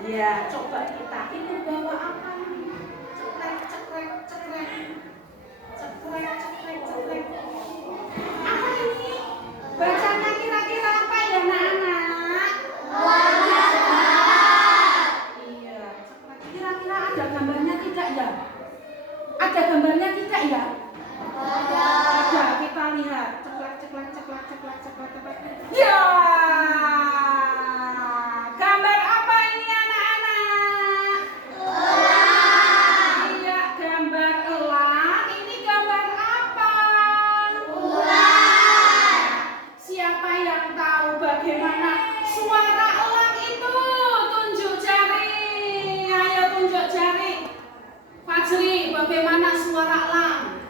Ya, coba kita itu bawa apa nih? Cekrek, cekrek, cekrek. Cekrek, cekrek, cekrek. Apa ini? Bacanya kira-kira apa ya, anak-anak? Iya, cekrek. Kira-kira ada gambarnya tidak ya? Ada gambarnya tidak ya? Ada, kita lihat. Ceklek, ceklek, ceklek, ceklek, ceklek, ceklek. Ya! Gambar apa ini anak-anak? Iya, gambar elang. Ini gambar apa? Siapa yang tahu bagaimana suara elang itu? Tunjuk jari. Ayo tunjuk jari. Fajri, bagaimana suara elang?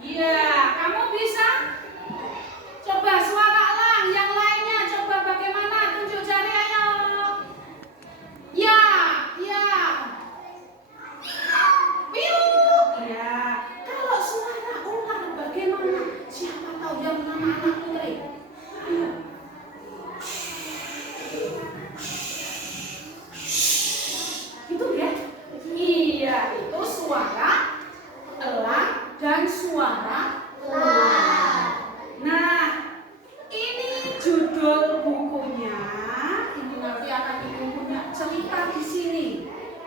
Iya, kamu bisa? Coba suara elang, yang lainnya coba bagaimana? Tunjuk jari ayo. Ya, ya. Piuk. Ya. Kalau suara ular bagaimana? Siapa tahu yang anak-anak putri? Ayo. Itu ya? Iya, itu suara elang dan suara ular. Nah, ini judul bukunya. Ini nanti akan ibu punya cerita di sini.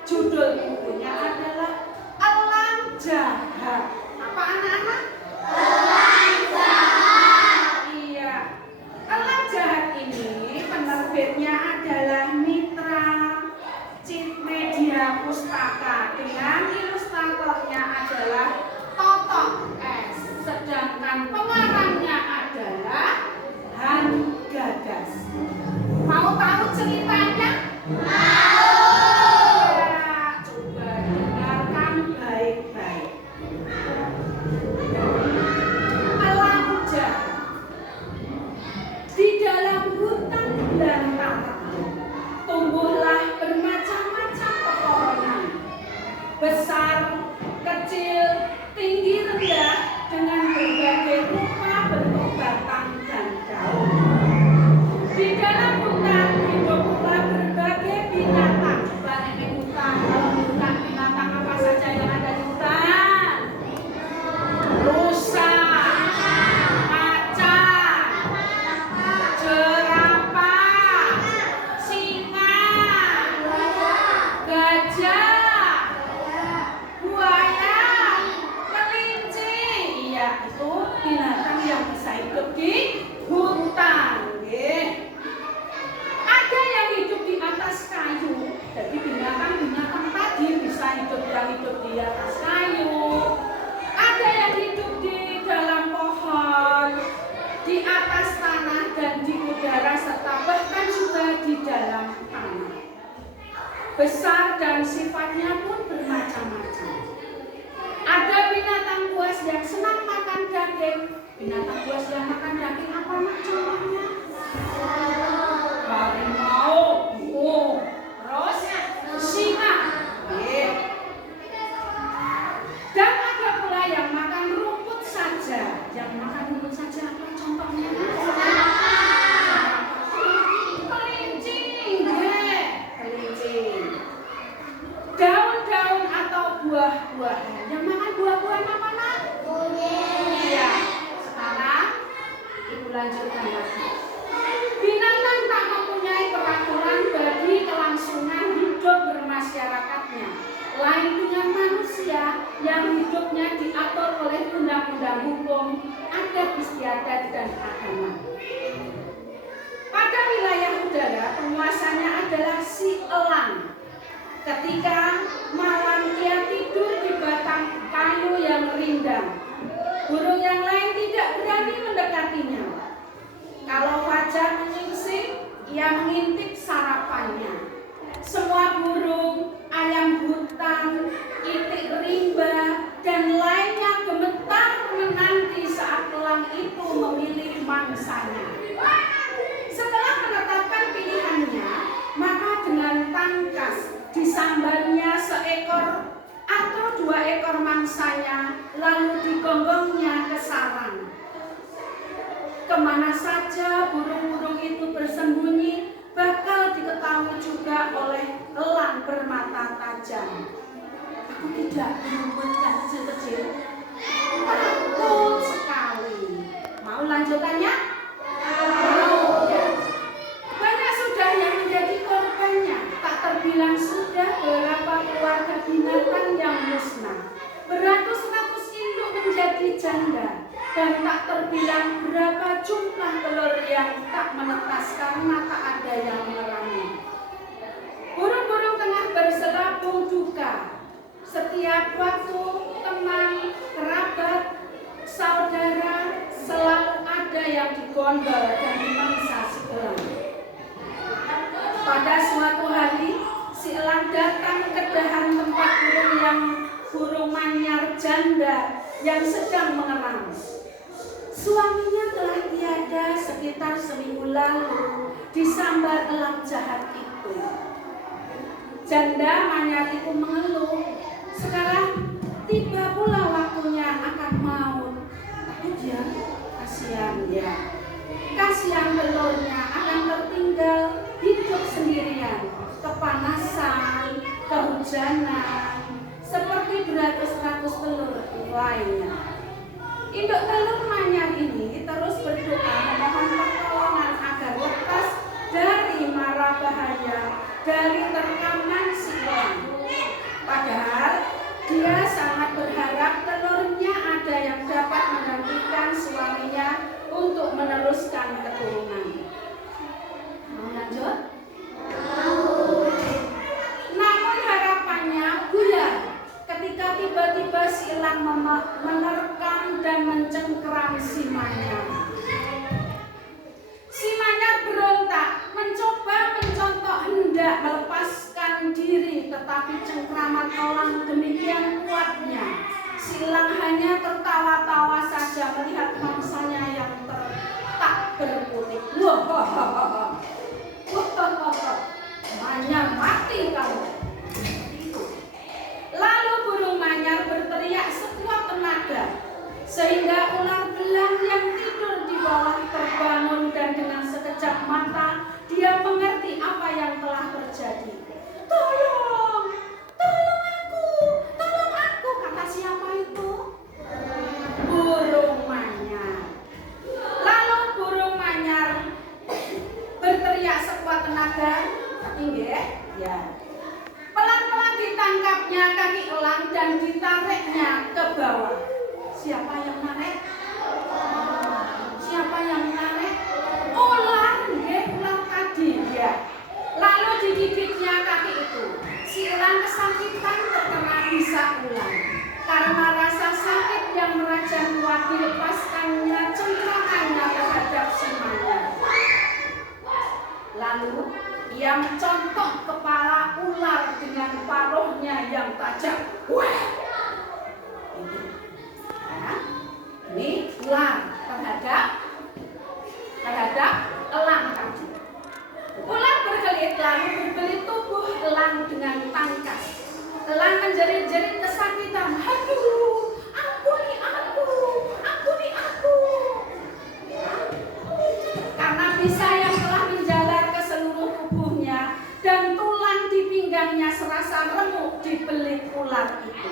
Judul bukunya adalah Elang Jahat. Apa anak-anak? Elang Jahat. Iya. Elang Jahat ini penerbitnya adalah Mitra Media Pustaka dengan ilustratornya adalah Toto S. Sedangkan pengarangnya adalah Han Gagas. Mau tahu ceritanya? Mau. Ya, coba dengarkan baik-baik. Elang jahat. Di dalam hutan belantara tumbuhlah bermacam-macam pepohonan, besar, kecil, tinggi, rendah, dengan berbagai rupa bentuk batang dan daun. Di dalam hutan hidup pula berbagai binatang. Banyak di hutan. Kalau di hutan binatang apa saja yang ada di hutan? Rusa, macan, jerapah, singa, gajah, buaya, kelinci. Iya, itu binatang yang bisa hidup di hutan. Ada yang hidup di atas kayu. Jadi binatang-binatang tadi bisa hidup di atas kayu. Ada yang hidup di dalam pohon, di atas tanah dan di udara, serta bahkan juga di dalam tanah. Besar dan sifatnya pun bermacam-macam. Ada binatang buas yang senang makan daging. Binatang buas yang makan daging apa contohnya? Harimau, terus singa. Dan ada pula yang makan rumput saja. Yang makan rumput saja apa contohnya? Kelinci, kelinci. Daun-daun atau buah-buahan. Yang makan buah-buahan apa nak? Iya. Sekarang ibu lanjutkan lagi. Binatang tak mempunyai peraturan bagi kelangsungan hidup bermasyarakatnya, lain dengan manusia yang hidupnya diatur oleh undang-undang hukum, adat istiadat dan agama. Pada wilayah udara, penguasanya adalah si elang. Ketika malam ia tidur di batang kayu yang rindang, burung yang lain tidak berani mendekatinya. Kalau fajar menyingsing, ia mengintip sarapannya. Semua burung, ayam hutan, itik rimba, dan lainnya gemetar menanti saat elang itu memilih mangsanya. Setelah menetapkan pilihannya, maka dengan tangkas disambarnya seekor atau 2 ekor mangsanya, lalu digonggongnya ke sarang. Kemana saja burung-burung itu bersembunyi, bakal diketahui juga tajam. Aku tidak menyebut yang kecil-kecil. Takut sekali. Mau lanjutannya? Mau ya. Banyak sudah yang menjadi korbannya. Tak terbilang sudah berapa keluarga binatang yang musnah. Beratus-ratus induk menjadi janda. Dan tak terbilang berapa jumlah telur yang tak menetas karena tak ada yang menerangi. Burung-burung tengah berselapung duka. Setiap waktu teman, kerabat, saudara selalu ada yang digondol dan dimangsa si elang. Pada suatu hari, si elang datang ke dahan tempat burung manyar janda yang sedang mengerang. Suaminya telah tiada sekitar seminggu lalu disambar elang jahat itu. Janda manyar itu mengeluh, sekarang tiba pula waktunya akan maut. Takut ya, kasihan ya. Kasihan telurnya akan tertinggal hidup sendirian, kepanasan, kehujanan, seperti beratus-ratus telur lainnya. Induk telur manyar ini terus berdoa memohon pertolongan agar lepas dari mara bahaya dari terkaman si elang. Padahal dia sangat berharap telurnya ada yang dapat menggantikan suaminya untuk meneruskan keturunan. Mau lanjut? Namun harapannya buyar ketika tiba-tiba si elang menerkam dan mencengkeram si manyar. Si manyar berontak, mencoba mencontoh hendak melepaskan diri, tetapi cengkraman elang demikian kuatnya. Si elang hanya tertawa-tawa saja melihat mangsanya yang tak berkutik. Wah, manyar mati kamu. Lalu burung manyar berteriak sekuat tenaga, sehingga ular belang yang tidur di bawah terbangun dan dengan sekejap mata dia mengerti apa yang telah terjadi. Tolong, tolong aku, kata siapa itu? Burung manyar. Lalu burung manyar berteriak sekuat tenaga, tinggi ya. Pelan-pelan ditangkapnya kaki elang dan ditariknya ke bawah. Siapa yang narik? Siapa yang narik? Ular, ular tadi ya. Lalu digigitnya kaki itu. Si elang kesakitan terkena bisa ular. Karena rasa sakit yang merajam kuat dilepaskannya cengkramannya terhadap si manyar. Lalu ia mencontoh kepala ular dengan paruhnya yang tajam. Wah, ini ular terhadap elang tadi. Ular berkelit lalu berbelit tubuh elang dengan tangkas. Elang menjerit-jerit kesakitan. Aduh, ampuni aku. Karena bisa yang telah menjalar ke seluruh tubuhnya dan tulang di pinggangnya serasa remuk di belit ular itu.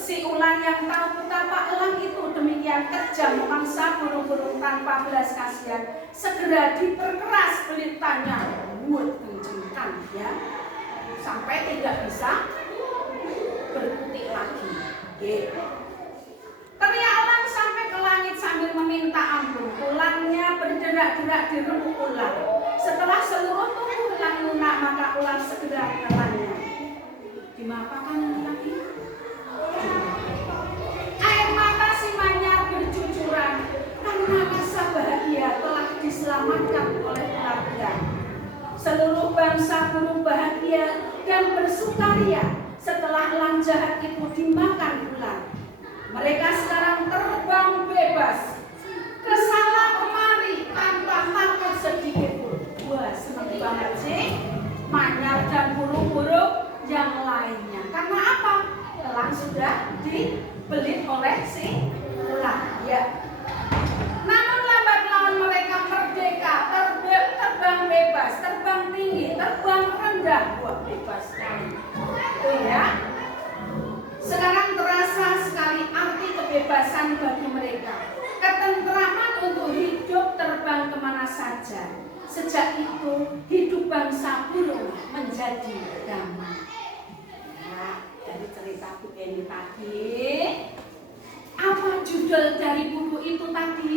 Si ular yang tahu betapa elang itu demikian kejam memangsa burung-burung tanpa belas kasihan segera diperkeras belitanya, kencengkan ya, sampai tidak bisa berkutik lagi. Teriak elang sampai ke langit sambil meminta ampun. Tulangnya berderak-derak di remuk ular. Setelah seluruh tubuh elang lunak, maka ular segera menelannya. Dimaafkan lagi. Air mata si manyar bercucuran karena rasa bahagia telah diselamatkan oleh ular belang. Seluruh bangsa burung bahagia dan bersukaria setelah elang jahat itu dimakan ular. Mereka sekarang terbang bebas, kesana kemari tanpa takut sedikit pun. Wah, senang banget sih manyar dan burung-burung yang lainnya. Karena apa? Elang sudah dibelit oleh si ular. Ya. Namun lambat laun mereka merdeka, terbang bebas, terbang tinggi, terbang rendah. Wah, bebas sekali. saja. Sejak itu hidup bangsa burung menjadi damai. Ya, dari cerita Bu Eni tadi. Apa judul dari buku itu tadi?